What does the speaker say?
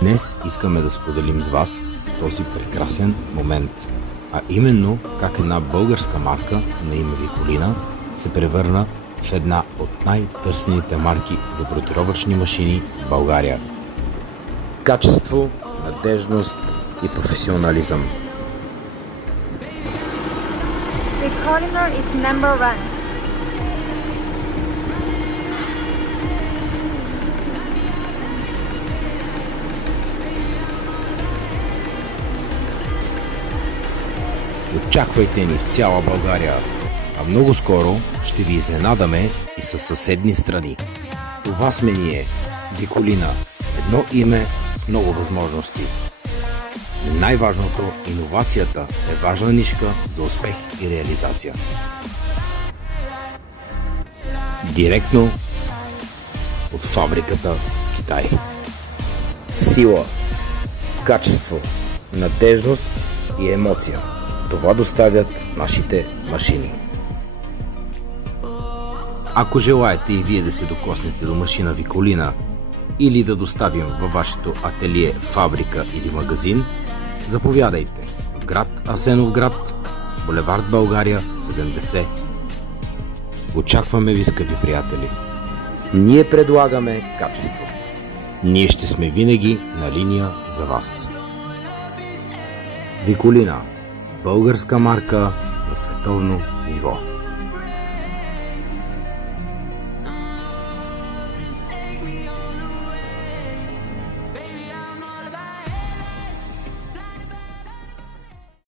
Днес искаме да споделим с вас този прекрасен момент, а именно как една българска марка на име Викулина се превърна в една от най-търсените марки за бронировъчни машини в България. Качество, надежност и професионализъм. Viculina is number one. Очаквайте ни в цяла България, а много скоро ще ви изненадаме и със съседни страни. Това сме ние, Викулина, едно име с много възможности. Най-важното, иновацията е важна нишка за успех и реализация. Директно от фабриката в Китай. Сила, качество, надежност и емоция. Това доставят нашите машини. Ако желаете и вие да се докоснете до машина Викулина или да доставим във вашето ателие, фабрика или магазин, заповядайте в град Асеновград, булевард България, 70. Очакваме ви, скъпи приятели. Ние предлагаме качество. Ние ще сме винаги на линия за вас. Викулина. Българска марка на световно ниво.